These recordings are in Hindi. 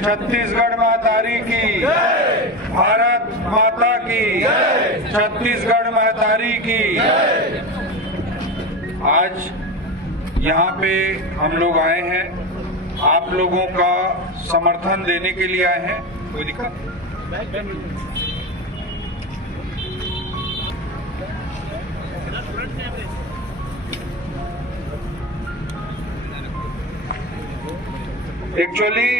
छत्तीसगढ़ महतारी की, भारत माता की, छत्तीसगढ़ महतारी की। आज यहाँ पे हम लोग आए हैं, आप लोगों का समर्थन देने के लिए आए हैं। कोई दिक्कत? एक्चुअली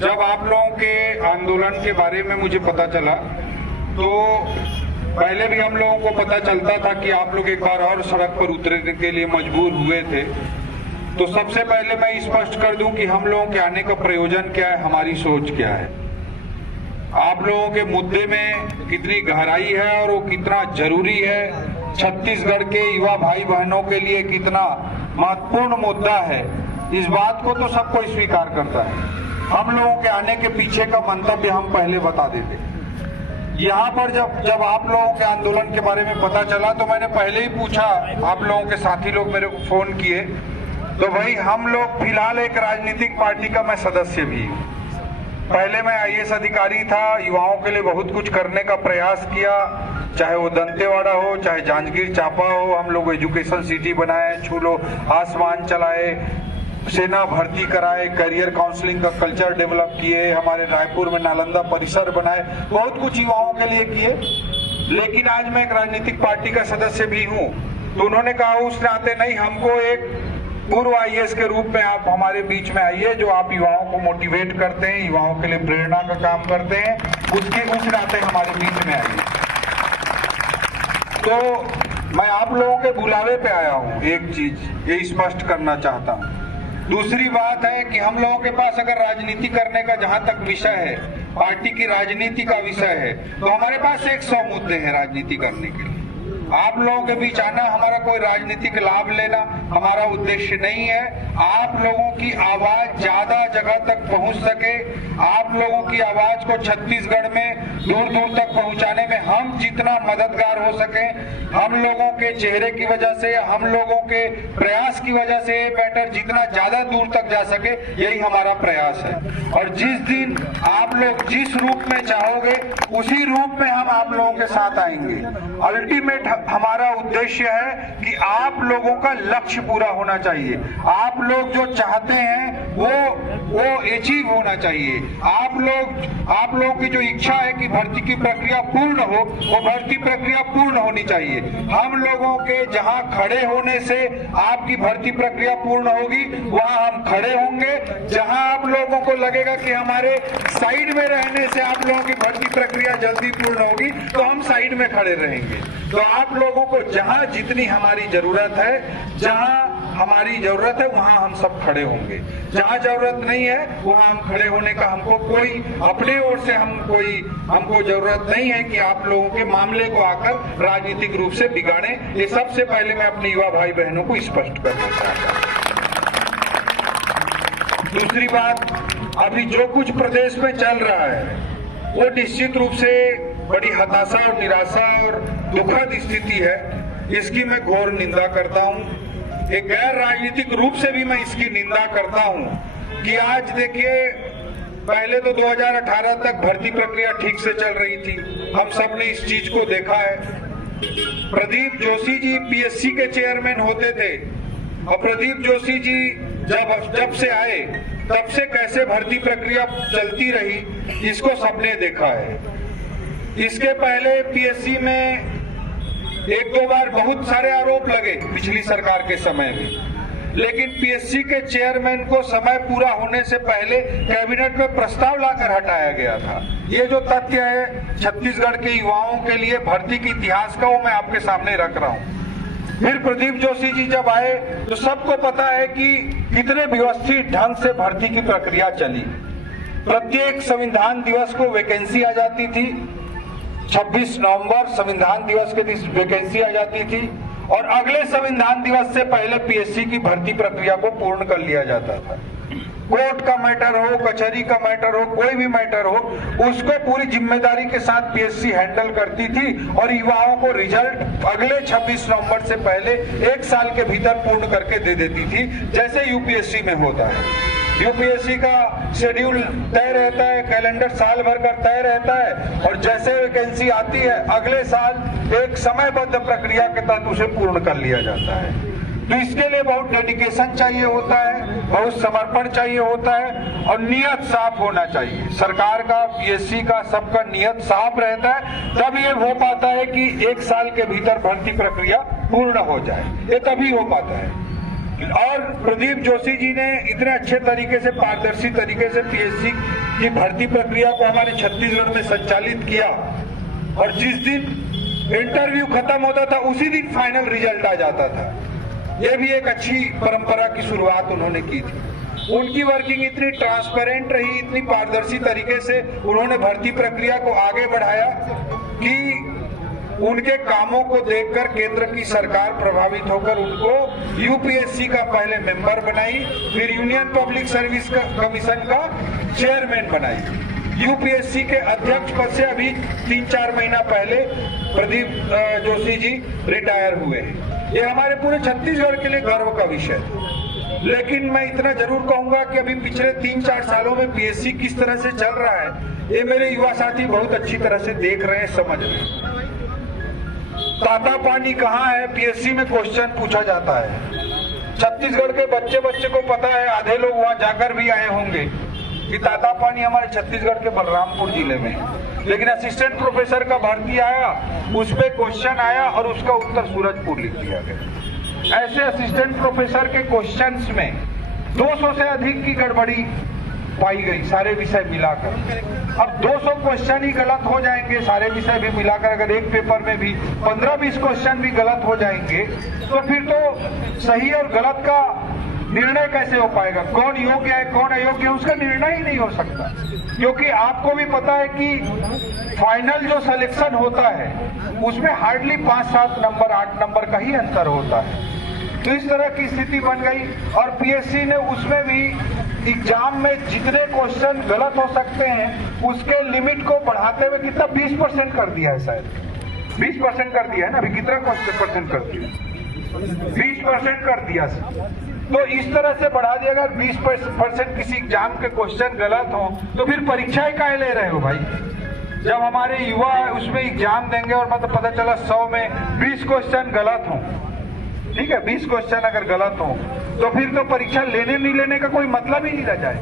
जब आप लोगों के आंदोलन के बारे में मुझे पता चला तो पहले भी हम लोगों को पता चलता था कि आप लोग एक बार और सड़क पर उतरने के लिए मजबूर हुए थे। तो सबसे पहले मैं स्पष्ट कर दूं कि हम लोगों के आने का प्रयोजन क्या है, हमारी सोच क्या है, आप लोगों के मुद्दे में कितनी गहराई है और वो कितना जरूरी है, छत्तीसगढ़ के युवा भाई बहनों के लिए कितना महत्वपूर्ण मुद्दा है, इस बात को तो सब कोई स्वीकार करता है। हम लोगों के आने के पीछे का मंतव्य हम पहले बता देते। यहाँ पर जब आप लोगों के आंदोलन के बारे में पता चला तो मैंने पहले ही पूछा, आप लोगों के साथी लोग मेरे को फोन किए, तो भाई हम लोग फिलहाल एक राजनीतिक पार्टी का मैं सदस्य भी हूँ। पहले मैं IAS अधिकारी था, युवाओं के लिए बहुत कुछ करने का प्रयास किया, चाहे वो दंतेवाड़ा हो, चाहे जांजगीर चांपा हो, हम लोग एजुकेशन सिटी बनाए, छूलो आसमान चलाए, सेना भर्ती कराए, करियर काउंसलिंग का कल्चर डेवलप किए, हमारे रायपुर में नालंदा परिसर बनाए, बहुत कुछ युवाओं के लिए किए। लेकिन आज मैं एक राजनीतिक पार्टी का सदस्य भी हूँ, तो उन्होंने कहा उस नाते नहीं, हमको एक पूर्व IAS के रूप में आप हमारे बीच में आइए, जो आप युवाओं को मोटिवेट करते हैं, युवाओं के लिए प्रेरणा का काम करते हैं, उस नाते हमारे बीच में आइए। तो मैं आप लोगों के बुलावे पे आया हूँ, एक चीज ये स्पष्ट करना चाहता हूँ। दूसरी बात है कि हम लोगों के पास अगर राजनीति करने का जहां तक विषय है, पार्टी की राजनीति का विषय है, तो हमारे पास 100 मुद्दे हैं राजनीति करने के लिए। आप लोगों के बीच आना हमारा कोई राजनीतिक लाभ लेना हमारा उद्देश्य नहीं है। आप लोगों की आवाज ज्यादा जगह तक पहुंच सके, आप लोगों की आवाज को छत्तीसगढ़ में दूर दूर तक पहुंचाने में हम जितना मददगार हो सके, हम लोगों के चेहरे की वजह से, हम लोगों के प्रयास की वजह से ये मैटर जितना ज्यादा दूर तक जा सके, यही हमारा प्रयास है। और जिस दिन आप लोग जिस रूप में चाहोगे उसी रूप में हम आप लोगों के साथ आएंगे। अल्टीमेट हमारा उद्देश्य है कि आप लोगों का लक्ष्य पूरा होना चाहिए, आप लोग जो चाहते हैं वो अचीव होना चाहिए। आप लोगों की जो इच्छा है कि भर्ती की प्रक्रिया पूर्ण हो, वो भर्ती प्रक्रिया पूर्ण होनी चाहिए। हम लोगों के जहां खड़े होने से आपकी भर्ती प्रक्रिया पूर्ण होगी, वहां हम खड़े होंगे। जहां आप लोगों को लगेगा कि हमारे साइड में रहने से आप लोगों की भर्ती प्रक्रिया जल्दी पूर्ण होगी, तो हम साइड में खड़े रहेंगे। तो आप लोगों को जहां जितनी हमारी जरूरत है, जहां हमारी जरूरत है वहां हम सब खड़े होंगे, जहां जरूरत नहीं है वहां हम खड़े होने का हमको कोई अपने ओर से हमको जरूरत नहीं है कि आप लोगों के मामले को आकर राजनीतिक रूप से बिगाड़े। ये सबसे पहले मैं अपने युवा भाई बहनों को स्पष्ट करना चाहता हूं। दूसरी बात, अभी जो कुछ प्रदेश में चल रहा है वो निश्चित रूप से बड़ी हताशा और निराशा और दुखद स्थिति है। इसकी मैं घोर निंदा करता हूं। एक गैर राजनीतिक रूप से भी मैं इसकी निंदा करता हूं कि आज देखिए, पहले तो 2018 तक भर्ती प्रक्रिया ठीक से चल रही थी, हम सब ने इस चीज को देखा है। प्रदीप जोशी जी PSC के चेयरमैन होते थे और प्रदीप जोशी जी जब से आए तब से कैसे भर्ती प्रक्रिया चलती रही, इसको सबने देखा है। इसके पहले PSC में एक दो बार बहुत सारे आरोप लगे पिछली सरकार के समय में, लेकिन PSC के चेयरमैन को समय पूरा होने से पहले कैबिनेट में प्रस्ताव लाकर हटाया गया था। ये जो तथ्य है छत्तीसगढ़ के युवाओं के लिए भर्ती के इतिहास का, वो मैं आपके सामने रख रहा हूँ। फिर प्रदीप जोशी जी जब आए तो सबको पता है कि कितने व्यवस्थित ढंग से भर्ती की प्रक्रिया चली। प्रत्येक संविधान दिवस को वैकेंसी आ जाती थी, 26 नवंबर संविधान दिवस के दिन वैकेंसी आ जाती थी और अगले संविधान दिवस से पहले PSC की भर्ती प्रक्रिया को पूर्ण कर लिया जाता था। कोर्ट का मैटर हो, कचहरी का मैटर हो, कोई भी मैटर हो, उसको पूरी जिम्मेदारी के साथ PSC हैंडल करती थी और युवाओं को रिजल्ट अगले 26 नवंबर से पहले 1 साल के भीतर पूर्ण करके दे देती थी, जैसे UPSC में होता है। यूपीएससी का शेड्यूल तय रहता है, कैलेंडर साल भर का तय रहता है और जैसे वैकेंसी आती है अगले साल एक समयबद्ध प्रक्रिया के तहत उसे पूर्ण कर लिया जाता है। तो इसके लिए बहुत डेडिकेशन चाहिए होता है, बहुत समर्पण चाहिए होता है और नियत साफ होना चाहिए। सरकार का, पीएससी का, सबका नियत साफ रहता है, तब ये हो पाता है कि एक साल के भीतर भर्ती प्रक्रिया पूर्ण हो जाए, ये तभी हो पाता है। और प्रदीप जोशी जी ने इतने अच्छे तरीके से, पारदर्शी तरीके से पीएससी की भर्ती प्रक्रिया को हमारे छत्तीसगढ़ में संचालित किया और जिस दिन इंटरव्यू खत्म होता था उसी दिन फाइनल रिजल्ट आ जाता था। ये भी एक अच्छी परंपरा की शुरुआत उन्होंने की थी। उनकी वर्किंग इतनी ट्रांसपेरेंट रही, इतनी पारदर्शी तरीके से उन्होंने भर्ती प्रक्रिया को आगे बढ़ाया कि उनके कामों को देखकर केंद्र की सरकार प्रभावित होकर उनको यूपीएससी का पहले मेंबर बनाई, फिर यूनियन पब्लिक सर्विस कमीशन का चेयरमैन बनाई। यूपीएससी के अध्यक्ष पद से अभी 3-4 महीना पहले प्रदीप जोशी जी रिटायर हुए हैं। ये हमारे पूरे छत्तीसगढ़ के लिए गर्व का विषय है। लेकिन मैं इतना जरूर कहूंगा कि अभी पिछले 3-4 सालों में पीएससी किस तरह से चल रहा है, ये मेरे युवा साथी बहुत अच्छी तरह से देख रहे हैं, समझ रहे हैं। ताता पानी कहाँ है, पीएससी में क्वेश्चन पूछा जाता है। छत्तीसगढ़ के बच्चे को पता है, आधे लोग वहां जाकर भी आए होंगे कि ताता पानी हमारे छत्तीसगढ़ के बलरामपुर जिले में है। लेकिन असिस्टेंट प्रोफेसर का भर्ती आया, उस पे क्वेश्चन आया और उसका उत्तर सूरजपुर लिख दिया गया। ऐसे असिस्टेंट प्रोफेसर के क्वेश्चंस में 200 से अधिक की गड़बड़ी पाई गई, सारे विषय मिलाकर। अब 200 क्वेश्चन ही गलत हो जाएंगे, सारे विषय भी मिलाकर अगर एक पेपर में भी 15-20 क्वेश्चन भी गलत हो जाएंगे तो फिर तो सही और गलत का निर्णय कैसे हो पाएगा? कौन योग्य है, कौन अयोग्य है, उसका निर्णय ही नहीं हो सकता। क्योंकि आपको भी पता है कि फाइनल जो सिलेक्शन होता है उसमें हार्डली 5-7 नंबर, 8 नंबर का ही अंतर होता है। तो इस तरह की स्थिति बन गई और पीएससी ने उसमें भी एग्जाम में जितने क्वेश्चन गलत हो सकते हैं उसके लिमिट को बढ़ाते हुए कितना 20% कर दिया है, शायद 20% कर दिया है ना। अभी कितना परसेंट कर दिया? 20% कर दिया। तो इस तरह से बढ़ा दिया, अगर 20% किसी एग्जाम के क्वेश्चन गलत हो तो फिर परीक्षाएं काहे ले रहे हो भाई? जब हमारे युवा उसमें एग्जाम देंगे और मतलब पता चला 100 में 20 क्वेश्चन गलत हो, ठीक है, 20 क्वेश्चन अगर गलत हो तो फिर तो परीक्षा लेने नहीं लेने का कोई मतलब ही नहीं रह जाए।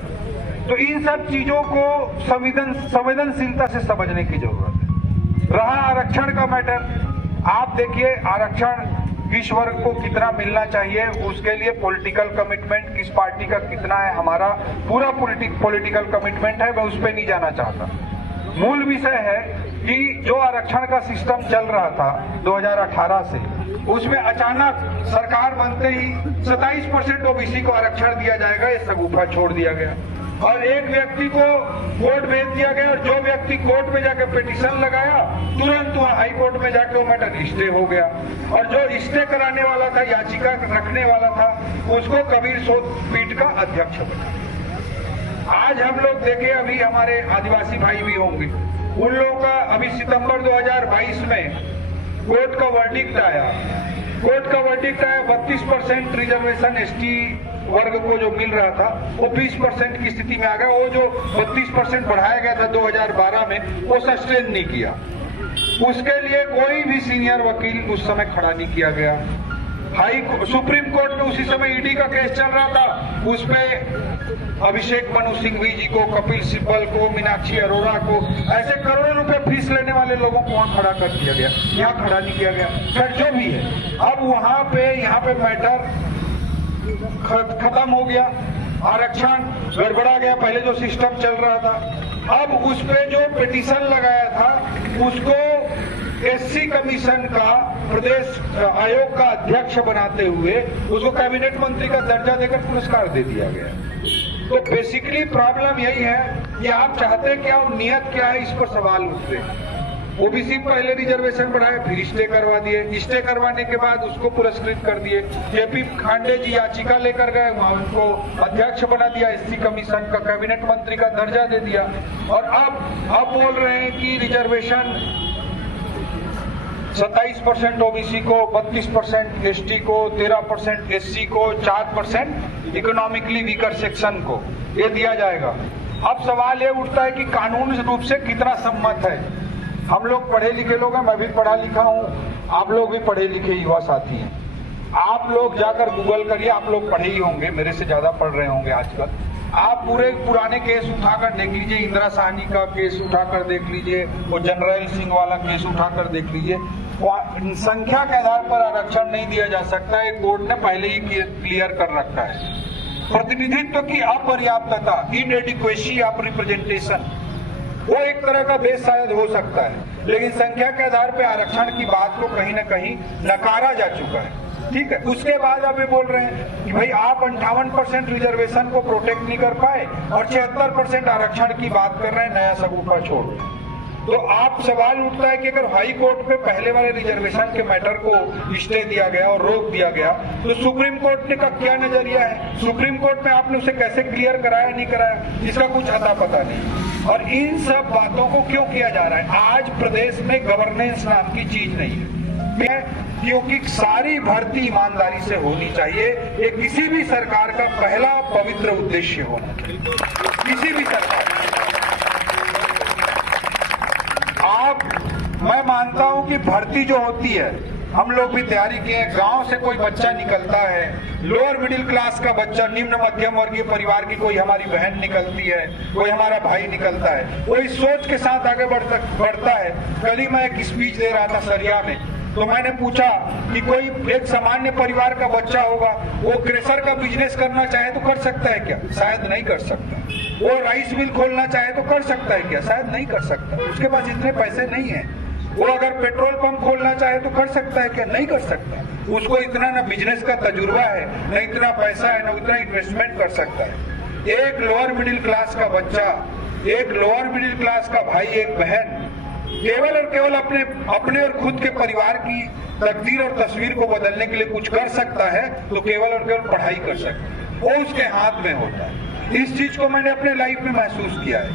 तो इन सब चीजों को संवेदनशीलता से समझने की जरूरत है। रहा आरक्षण का मैटर, आप देखिए आरक्षण किस वर्ग को कितना मिलना चाहिए, उसके लिए पॉलिटिकल कमिटमेंट किस पार्टी का कितना है, हमारा पूरा पॉलिटिकल कमिटमेंट है, मैं उस पर नहीं जाना चाहता। मूल विषय है कि जो आरक्षण का सिस्टम चल रहा था 2018 से, उसमें अचानक सरकार बनते ही 27% ओबीसी को आरक्षण दिया जाएगा, ये सगुफा छोड़ दिया गया और एक व्यक्ति को कोर्ट भेज दिया गया और जो व्यक्ति कोर्ट में जाकर पिटीशन लगाया तुरंत वहां हाई कोर्ट में जाके वो मैटर स्टे हो गया और जो स्टे कराने वाला था, याचिका रखने वाला था, उसको कबीर सोद पीठ का अध्यक्ष बना। आज हम लोग देखे, अभी हमारे आदिवासी भाई भी होंगे, उन लोगों का अभी सितंबर 2022 में कोर्ट का वर्डिक्ट आया। 32% रिजर्वेशन एसटी वर्ग को जो मिल रहा था वो 20% की स्थिति में आ गया। वो जो 32% बढ़ाया गया था 2012 में, वो सस्टेन नहीं किया। उसके लिए कोई भी सीनियर वकील उस समय खड़ा नहीं किया गया। सुप्रीम कोर्ट में उसी समय ईडी का केस चल रहा था, उसमें अभिषेक मनु सिंघवी जी को, कपिल सिब्बल को, मीनाक्षी अरोड़ा को, ऐसे करोड़ों रुपए फीस लेने वाले लोगों को वहां खड़ा कर दिया गया, यहाँ खड़ा नहीं किया गया। फिर जो भी है, अब वहां पे यहाँ पे मैटर खत्म हो गया, आरक्षण गड़बड़ा गया। पहले जो सिस्टम चल रहा था, अब उस पे जो पिटीशन लगाया था उसको एससी कमीशन का प्रदेश आयोग का अध्यक्ष बनाते हुए उसको कैबिनेट मंत्री का दर्जा देकर पुरस्कार दे दिया गया। तो बेसिकली प्रॉब्लम यही है कि आप चाहते क्या और नियत क्या है, इस पर सवाल उठते हैं। ओबीसी पहले रिजर्वेशन बढ़ाए, फिर स्टे करवा दिए, स्टे करवाने के बाद उसको पुरस्कृत कर दिए। केपी खांडे जी याचिका लेकर गए, वहां उनको अध्यक्ष बना दिया, एससी कमीशन का कैबिनेट मंत्री का दर्जा दे दिया। और अब बोल रहे हैं कि रिजर्वेशन 27% ओबीसी को, 32% एसटी को, 13% एससी को, 4% इकोनॉमिकली वीकर सेक्शन को ये दिया जाएगा। अब सवाल ये उठता है कि कानूनी रूप से कितना सम्मत है। हम लोग पढ़े लिखे लोग हैं, मैं भी पढ़ा लिखा हूं, आप लोग भी पढ़े लिखे युवा साथी हैं। आप लोग जाकर गूगल करिए, आप लोग पढ़े ही होंगे, मेरे से ज्यादा पढ़ रहे होंगे आजकल। आप पूरे पुराने केस उठाकर देख लीजिए, इंदिरा साहनी का केस उठाकर देख लीजिए, वो जनरल सिंह वाला केस उठाकर देख लीजिए। संख्या के आधार पर आरक्षण नहीं दिया जा सकता, एक कोर्ट ने पहले ही क्लियर कर रखा है। प्रतिनिधित्व की अपर्याप्तता, इनएडिक्वेसी ऑफ रिप्रेजेंटेशन, वो एक तरह का बेस शायद हो सकता है, लेकिन संख्या के आधार पर आरक्षण की बात को कहीं न कहीं नकारा जा चुका है। ठीक है, उसके बाद अब ये बोल रहे हैं कि भाई आप 58% रिजर्वेशन को प्रोटेक्ट नहीं कर पाए और 76% आरक्षण की बात कर रहे हैं नया सगुफा छोड़। तो आप सवाल उठता है कि अगर हाई कोर्ट पे पहले वाले रिजर्वेशन के मैटर को स्टे दिया गया और रोक दिया गया, तो सुप्रीम कोर्ट ने का क्या नजरिया है? सुप्रीम कोर्ट में आपने उसे कैसे क्लियर कराया, नहीं कराया, इसका कुछ अता पता नहीं। और इन सब बातों को क्यों किया जा रहा है? आज प्रदेश में गवर्नेंस नाम की चीज नहीं है, क्योंकि सारी भर्ती ईमानदारी से होनी चाहिए। ये किसी भी सरकार का पहला पवित्र उद्देश्य होना चाहिए, किसी भी सरकार। मैं मानता हूं कि भर्ती जो होती है, हम लोग भी तैयारी किए, गांव से कोई बच्चा निकलता है, लोअर मिडिल क्लास का बच्चा, निम्न मध्यम वर्गीय परिवार की कोई हमारी बहन निकलती है, कोई हमारा भाई निकलता है, वो इस सोच के साथ आगे बढ़ता है। कल ही मैं एक स्पीच दे रहा था सरिया में, तो मैंने पूछा कि कोई एक सामान्य परिवार का बच्चा होगा, वो क्रेशर का बिजनेस करना चाहे तो कर सकता है क्या? शायद नहीं कर सकता। वो राइस मिल खोलना चाहे तो कर सकता है क्या? शायद नहीं कर सकता, उसके पास इतने पैसे नहीं है। वो अगर पेट्रोल पंप खोलना चाहे तो कर सकता है क्या? नहीं कर सकता। उसको इतना ना बिजनेस का तजुर्बा है, न इतना पैसा है, न इतना इन्वेस्टमेंट कर सकता है। एक लोअर मिडिल क्लास का बच्चा, एक लोअर मिडिल क्लास का भाई, एक बहन केवल और केवल अपने और खुद के परिवार की तकदीर और तस्वीर को बदलने के लिए कुछ कर सकता है तो केवल और केवल पढ़ाई कर सकता है, वो उसके हाथ में होता है। इस चीज को मैंने अपने लाइफ में महसूस किया है।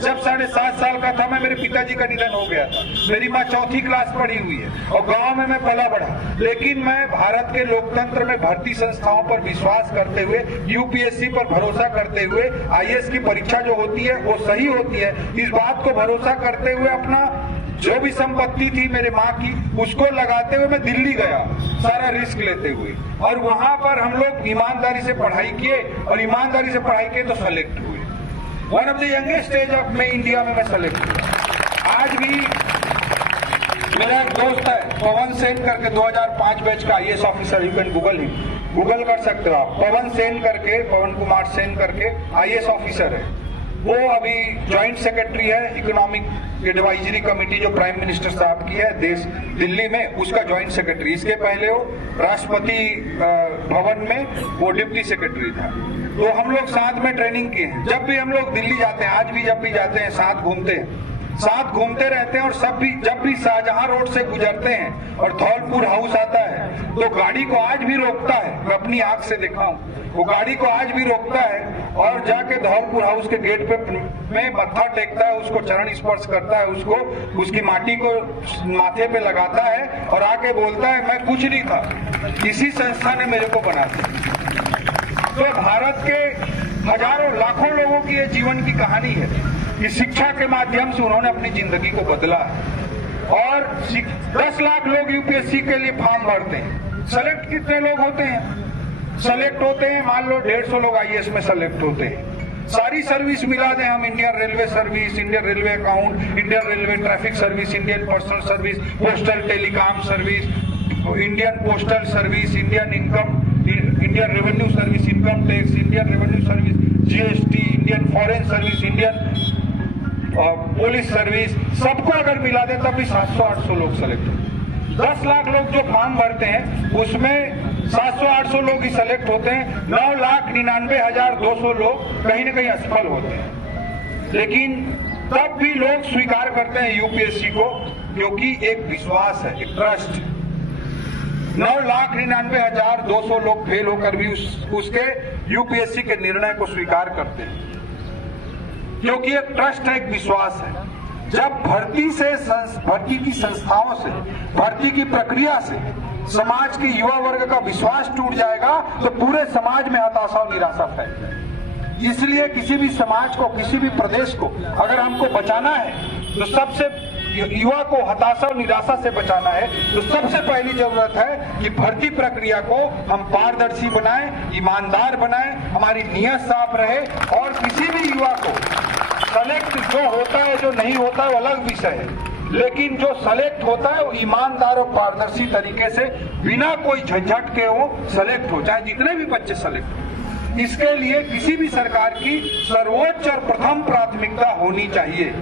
जब 7.5 साल का था मैं, मेरे पिताजी का निधन हो गया था। मेरी माँ 4th क्लास पढ़ी हुई है और गांव में मैं पला बढ़ा, लेकिन मैं भारत के लोकतंत्र में भर्ती संस्थाओं पर विश्वास करते हुए, यूपीएससी पर भरोसा करते हुए, आईएएस की परीक्षा जो होती है वो सही होती है, इस बात को भरोसा करते हुए अपना जो भी संपत्ति थी मेरे माँ की, उसको लगाते हुए मैं दिल्ली गया, सारा रिस्क लेते हुए, और वहां पर हम लोग ईमानदारी से पढ़ाई किए और ईमानदारी से पढ़ाई किए तो सेलेक्ट हुए। One of the youngest age of में इंडिया में मैं सेलेक्ट हुआ। आज भी मेरा एक दोस्त है पवन सेन करके, 2005 बैच का IAS officer, you can Google कर सकते हो आप, पवन सेन करके, पवन कुमार सेन करके आईएएस ऑफिसर है। वो अभी ज्वाइंट सेक्रेटरी है इकोनॉमिक एडवाइजरी कमेटी जो प्राइम मिनिस्टर साहब की है देश दिल्ली में, उसका ज्वाइंट सेक्रेटरी। इसके पहले वो राष्ट्रपति भवन में वो डिप्टी सेक्रेटरी था। तो हम लोग साथ में ट्रेनिंग किए हैं। जब भी हम लोग दिल्ली जाते हैं, आज भी जब भी जाते हैं, साथ घूमते रहते हैं। और जब भी शाहजहां रोड से गुजरते हैं और धौलपुर हाउस आता है तो गाड़ी को आज भी रोकता है, मैं अपनी आंख से देखा हूं, वो गाड़ी को आज भी रोकता है और जाके धौलपुर हाउस के गेट पे में मत्था टेकता है, उसको चरण स्पर्श करता है, उसको उसकी माटी को माथे पे लगाता है और आके बोलता है मैं कुछ नहीं था, इसी संस्था ने मेरे को बना दिया। तो भारत के हजारों लाखों लोगों की ये जीवन की कहानी है कि शिक्षा के माध्यम से उन्होंने अपनी जिंदगी को बदला है। और 10 लाख लोग यूपीएससी के लिए फॉर्म भरते हैं, सेलेक्ट कितने लोग होते हैं? सेलेक्ट होते हैं मान लो 150 लोग आईएएस में सेलेक्ट होते हैं। सारी सर्विस मिला दें हम, Indian railway service, Indian railway account, Indian railway traffic service, Indian personal service, postal telecom service, Indian postal service, Indian revenue service, income tax, Indian revenue service, GST, Indian foreign service, Indian police service, सबको अगर मिला दे तब भी 700-800 लोग सेलेक्ट होते हैं। 10 लाख लोग जो फॉर्म भरते हैं उसमें 700-800 लोग ही सेलेक्ट होते हैं। 9,99,200 लोग कहीं ना कहीं असफल होते हैं, लेकिन तब भी लोग स्वीकार करते हैं यूपीएससी को, क्योंकि एक विश्वास है, एक ट्रस्ट। 9,99,200 लोग फेल होकर भी उसके यूपीएससी के निर्णय को स्वीकार करते हैं, क्योंकि एक ट्रस्ट है, एक विश्वास है। जब भर्ती की संस्थाओं से, भर्ती की प्रक्रिया से समाज के युवा वर्ग का विश्वास टूट जाएगा तो पूरे समाज में हताशा और निराशा फैल जाएगी। इसलिए किसी भी समाज को, किसी भी प्रदेश को अगर हमको बचाना है तो सबसे, युवा को हताशा और निराशा से बचाना है तो सबसे पहली जरूरत है कि भर्ती प्रक्रिया को हम पारदर्शी बनाएं, ईमानदार बनाएं, हमारी नीयत साफ रहे और किसी भी युवा को सेलेक्ट जो होता है, जो नहीं होता है वो अलग विषय है, लेकिन जो सेलेक्ट होता है वो ईमानदार और पारदर्शी तरीके से बिना कोई झंझट के वो सेलेक्ट हो, चाहे जितने भी बच्चे सेलेक्ट हो। इसके लिए किसी भी सरकार की सर्वोच्च और प्रथम प्राथमिकता होनी चाहिए।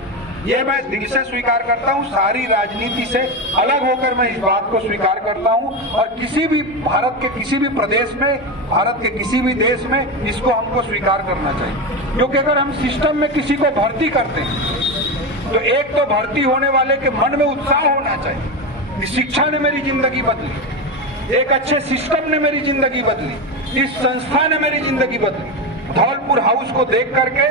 ये मैं दिल से स्वीकार करता हूँ, सारी राजनीति से अलग होकर मैं इस बात को स्वीकार करता हूँ और किसी भी भारत के किसी भी प्रदेश में, भारत के किसी भी देश में इसको हमको स्वीकार करना चाहिए। क्योंकि अगर हम सिस्टम में किसी को भर्ती करते हैं तो एक तो भर्ती होने वाले के मन में उत्साह होना चाहिए कि शिक्षा ने मेरी जिंदगी बदली, एक अच्छे सिस्टम ने मेरी जिंदगी बदली, इस संस्था ने मेरी जिंदगी बदली। धौलपुर हाउस को देख करके,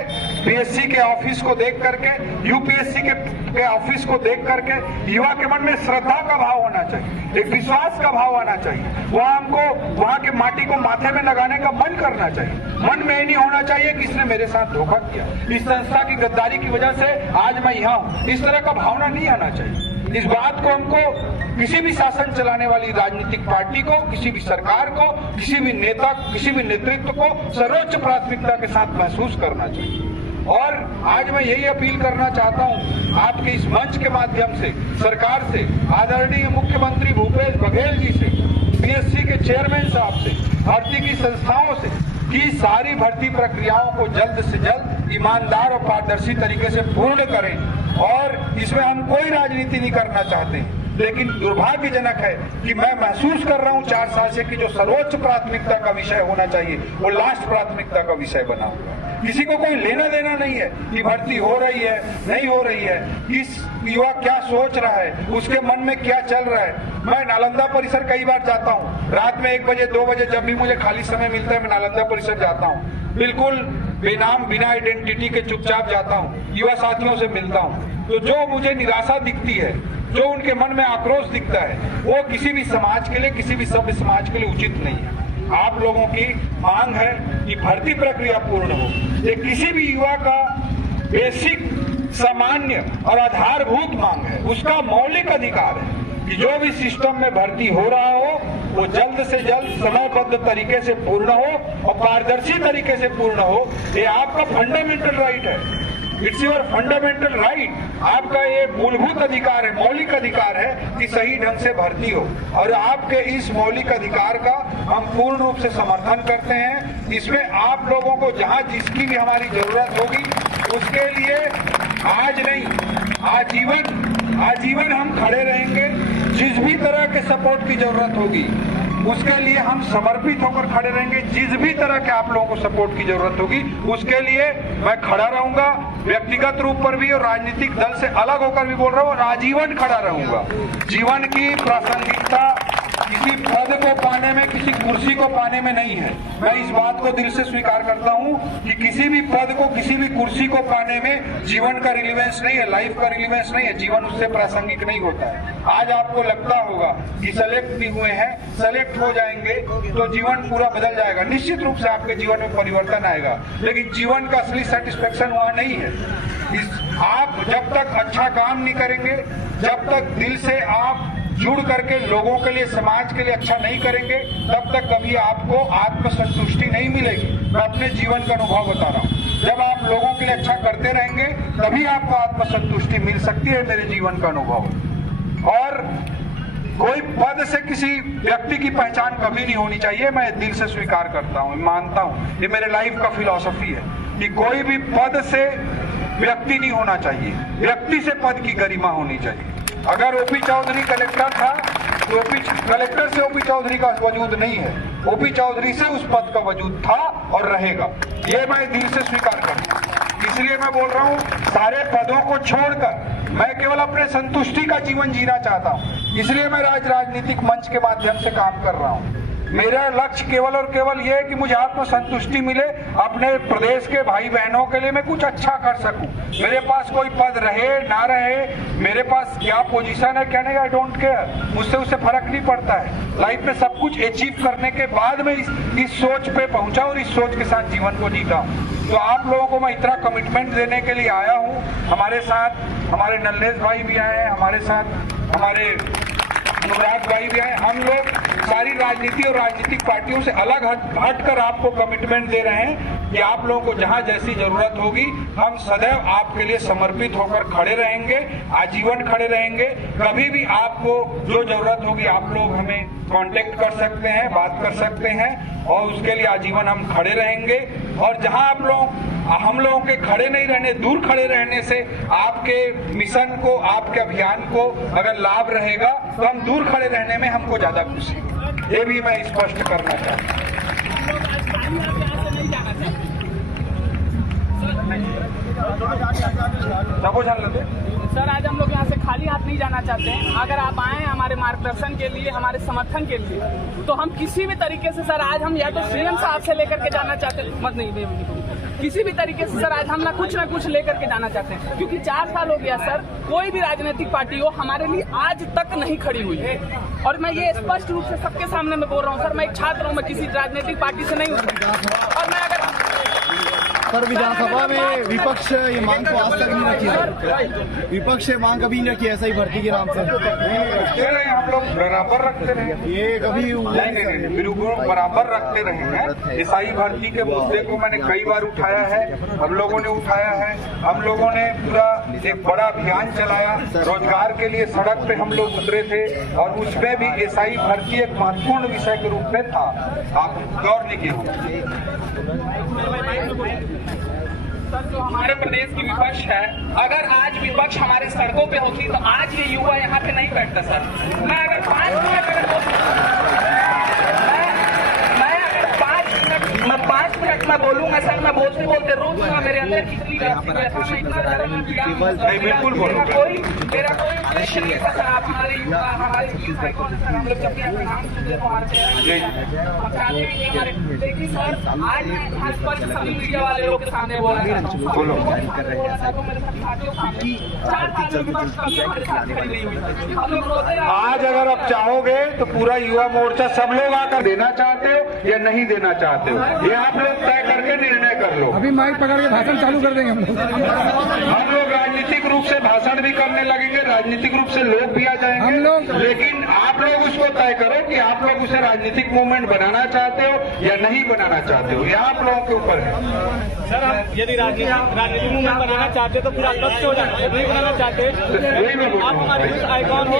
पीएससी के ऑफिस को देख करके, यूपीएससी के ऑफिस को देख करके युवा के मन में श्रद्धा का भाव होना चाहिए, एक विश्वास का भाव आना चाहिए। वहाँ के माटी को माथे में लगाने का मन करना चाहिए। मन में नहीं होना चाहिए कि इसने मेरे साथ धोखा किया, इस संस्था की गद्दारी की वजह से आज मैं यहाँ हूँ, इस तरह का भावना नहीं आना चाहिए। इस बात को हमको किसी भी शासन चलाने वाली राजनीतिक पार्टी को, किसी भी सरकार को, किसी भी नेता, किसी भी नेतृत्व को सर्वोच्च प्राथमिकता के साथ महसूस करना चाहिए। और आज मैं यही अपील करना चाहता हूं आपके इस मंच के माध्यम से सरकार से, आदरणीय मुख्यमंत्री भूपेश बघेल जी से, पीएससी के चेयरमैन साहब से, भर्ती की संस्थाओं से कि सारी भर्ती प्रक्रियाओं को जल्द से जल्द ईमानदार और पारदर्शी तरीके से पूर्ण करें। और इसमें हम कोई राजनीति नहीं करना चाहते, लेकिन दुर्भाग्यजनक है कि मैं महसूस कर रहा हूं 4 साल से कि जो सर्वोच्च प्राथमिकता का विषय होना चाहिए वो लास्ट प्राथमिकता का विषय बना हुआ है। किसी को कोई लेना देना नहीं है कि भर्ती हो रही है नहीं हो रही है, किस युवा क्या सोच रहा है, उसके मन में क्या चल रहा है। मैं नालंदा परिसर कई बार जाता हूँ, रात में 1 बजे 2 बजे जब भी मुझे खाली समय मिलता है मैं नालंदा परिसर जाता हूँ, बिल्कुल बेनाम बिना आइडेंटिटी के चुपचाप जाता हूँ, युवा साथियों से मिलता हूँ। तो जो मुझे निराशा दिखती है, जो उनके मन में आक्रोश दिखता है, वो किसी भी समाज के लिए, किसी भी सभ्य समाज के लिए उचित नहीं है। आप लोगों की मांग है कि भर्ती प्रक्रिया पूर्ण हो, ये किसी भी युवा का बेसिक, सामान्य और आधारभूत मांग है, उसका मौलिक अधिकार है कि जो भी सिस्टम में भर्ती हो रहा हो वो जल्द से जल्द समयबद्ध तरीके से पूर्ण हो और पारदर्शी तरीके से पूर्ण हो। ये आपका फंडामेंटल राइट है, इट्स योर फंडामेंटल राइट। आपका ये मूलभूत अधिकार है, मौलिक अधिकार है कि सही ढंग से भर्ती हो, और आपके इस मौलिक अधिकार का हम पूर्ण रूप से समर्थन करते हैं। इसमें आप लोगों को जहां जिसकी भी हमारी जरूरत होगी उसके लिए आज नहीं, आजीवन हम खड़े रहेंगे। जिस भी तरह के सपोर्ट की जरूरत होगी उसके लिए हम समर्पित होकर खड़े रहेंगे। जिस भी तरह के आप लोगों को सपोर्ट की जरूरत होगी उसके लिए मैं खड़ा रहूंगा, व्यक्तिगत रूप पर भी और राजनीतिक दल से अलग होकर भी बोल रहा हूँ, और आजीवन खड़ा रहूंगा। जीवन की प्रासंगिकता किसी पद को पाने में, किसी कुर्सी को पाने में नहीं है। मैं इस बात को दिल से स्वीकार करता हूं कि किसी भी पद को, किसी भी कुर्सी को पाने में जीवन का रिलीवेंस नहीं है, लाइफ का रिलीवेंस नहीं है, जीवन उससे प्रासंगिक नहीं होता है। आज आपको लगता होगा कि सेलेक्ट भी हुए हैं, सेलेक्ट हो जाएंगे तो जीवन पूरा बदल जाएगा। निश्चित रूप से आपके जीवन में परिवर्तन आएगा, लेकिन जीवन का असली सेटिस्फेक्शन वहां नहीं है। आप जब तक अच्छा काम नहीं करेंगे, जब तक दिल से आप जुड़ करके लोगों के लिए, समाज के लिए अच्छा नहीं करेंगे, तब तक कभी आपको आत्मसंतुष्टि नहीं मिलेगी। मैं अपने जीवन का अनुभव बता रहा हूँ, जब आप लोगों के लिए अच्छा करते रहेंगे तभी आपको आत्मसंतुष्टि मिल सकती है, मेरे जीवन का अनुभव। और कोई पद से किसी व्यक्ति की पहचान कभी नहीं होनी चाहिए, मैं दिल से स्वीकार करता हूँ, मानता हूँ, ये मेरे लाइफ का फिलॉसफी है कि कोई भी पद से व्यक्ति नहीं होना चाहिए, व्यक्ति से पद की गरिमा होनी चाहिए। अगर ओपी चौधरी कलेक्टर था तो कलेक्टर से ओपी चौधरी का वजूद नहीं है, ओपी चौधरी से उस पद का वजूद था और रहेगा, ये मैं दिल से स्वीकार करता हूँ। इसलिए मैं बोल रहा हूँ, सारे पदों को छोड़कर मैं केवल अपने संतुष्टि का जीवन जीना चाहता हूँ। इसलिए मैं राजनीतिक मंच के माध्यम से काम कर रहा हूँ। मेरा लक्ष्य केवल और केवल ये है कि मुझे आत्मसंतुष्टि मिले, अपने प्रदेश के भाई बहनों के लिए मैं कुछ अच्छा कर सकूं। मेरे पास कोई पद रहे ना रहे, मेरे पास क्या पोजीशन है क्या नहीं, आई डोंट केयर, मुझसे उससे फर्क नहीं पड़ता है। लाइफ में सब कुछ अचीव करने के बाद में इस सोच पे पहुंचा और इस सोच के साथ जीवन को जीता हूं। तो आप लोगों को मैं इतना कमिटमेंट देने के लिए आया हूं। हमारे साथ हमारे नल्लेश भाई भी आए हैं, हमारे साथ हमारे अनुराग भाई भी आए। हम लोग सारी राजनीति और राजनीतिक पार्टियों से अलग हटकर आपको कमिटमेंट दे रहे हैं कि आप लोगों को जहां जैसी जरूरत होगी हम सदैव आपके लिए समर्पित होकर खड़े रहेंगे, आजीवन खड़े रहेंगे। कभी भी आपको जो जरूरत होगी आप लोग हमें कांटेक्ट कर सकते हैं, बात कर सकते हैं और उसके लिए आजीवन हम खड़े रहेंगे। और जहां हम लोगों के खड़े नहीं रहने, दूर खड़े रहने से आपके मिशन को, आपके अभियान को अगर लाभ रहेगा तो हम दूर खड़े रहने में हमको ज्यादा खुशी है। ये भी मैं स्पष्ट करना चाहता हूँ। सर आज हम लोग यहाँ से खाली हाथ नहीं जाना चाहते हैं। अगर आप आए हमारे मार्गदर्शन के लिए, हमारे समर्थन के लिए, तो हम किसी भी तरीके से सर आज हम या तो सीएम साहब से लेकर के जाना चाहते हैं, मत नहीं किसी भी तरीके से सर आज हम ना कुछ लेकर के जाना चाहते हैं, क्योंकि 4 साल हो गया सर कोई भी राजनीतिक पार्टी हो हमारे लिए आज तक नहीं खड़ी हुई है। और मैं ये स्पष्ट रूप से सबके सामने में बोल रहा हूँ सर, मैं एक छात्र हूँ, मैं किसी राजनीतिक पार्टी से नहीं हूँ। और मैं अगर सर विधानसभा में विपक्ष ये मांग को आज तक नहीं रखी है, विपक्ष मांग कभी नहीं रखी ऐसा ही भर्ती के नाम से हम लोग बराबर रखते रहे, ये कभी नहीं बिल्कुल बराबर रखते रहे हैं। ईसाई भर्ती के मुद्दे को मैंने कई बार उठाया है, हम लोगों ने उठाया है। हम लोगों ने पूरा एक बड़ा अभियान चलाया, रोजगार के लिए सड़क पे हम लोग उतरे थे और उसमें भी ईसाई भर्ती एक महत्वपूर्ण विषय के रूप में था। आप गौर नहीं किए सर जो हमारे प्रदेश की विपक्ष है, अगर आज विपक्ष हमारे सड़कों पे होती तो आज ये युवा यहाँ पे नहीं बैठता सर। मैं अगर 5 मिनट में बोलूंगा सर, मैं बोलते बोलते रोज मेरे अंदर कितनी बिल्कुल बोलो। मेरा कोई उद्देश्य नहीं था सर। आप हमारे युवा हमारे हम लोग जब नाम सुनते तो हमारे लेकिन सर आज मैं स्पष्ट सभी मीडिया वाले लोग के सामने बोला बोलो। 4 साल में आज अगर आप चाहोगे तो पूरा युवा मोर्चा सब लोग आकर देना चाहते हो या नहीं देना चाहते हो, ये आप लोग तय करके निर्णय कर लो। अभी माइक पकड़ के भाषण चालू कर देंगे हम लोग राजनीतिक रूप से भाषण भी करने लगेंगे, राजनीतिक रूप से लोग भी आ जाएंगे, लेकिन आप लोग उसको तय करो कि आप लोग उसे राजनीतिक मूवमेंट बनाना चाहते हो या नहीं बनाना चाहते हो, ये आप लोगों के ऊपर है। सर हम यदि राजनीतिक मूवमेंट बनाना चाहते तो पूरा कब से हो जाए, नहीं बनाना चाहते आप हमारे आइकॉन हो।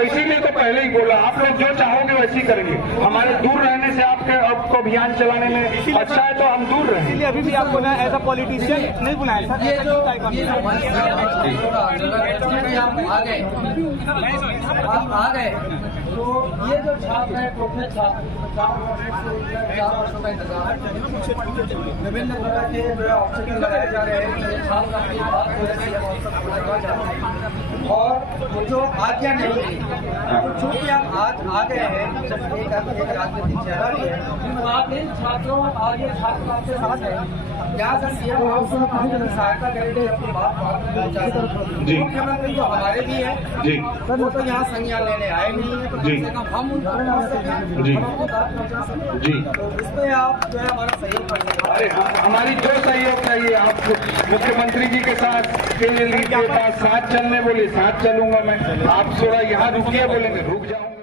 इसीलिए तो पहले ही बोला, आप लोग जो चाहोगे वैसे ही करेंगे। हमारे दूर रहने से आपको अभियान चलाने में अच्छा है तो हम दूर रहें। इसलिए अभी भी आपको ना एज अ पॉलिटिशियन नहीं बुलाया सर। आप आ गए तो ये जो छाप है प्रोफेसर छाप 4 वर्षों का इंतजार, विभिन्न तरह के जो ऑब्स्टिकल लगाए जा रहे हैं, ये छाप काफी बात हो रही है और जो आज्ञा नहीं थी, तो चूंकि आप आज आ गए हैं, एक राजनीतिक चेहरा भी है, तो आप इन छात्रों और ये छात्र आपके साथ हैं, क्या सर सीएम आपसे सहायता करेंगे अपनी बात जी। मुख्यमंत्री जो हमारे भी है जी, वो तो यहाँ संज्ञान लेने आए नहीं है, तो कम से कम हम उन तक पहुँच सकें, जी। हमको बात पहुँचा सकें, जी। तो इस पे आप जो है हमारा सहयोग कर सकते हैं। अरे हमारी जो सहयोग चाहिए आप मुख्यमंत्री जी के साथ के लिए साथ चलने बोले साथ चलूंगा मैं। आप थोड़ा यहाँ रुकिए, बोलेंगे रुक जाऊंगा।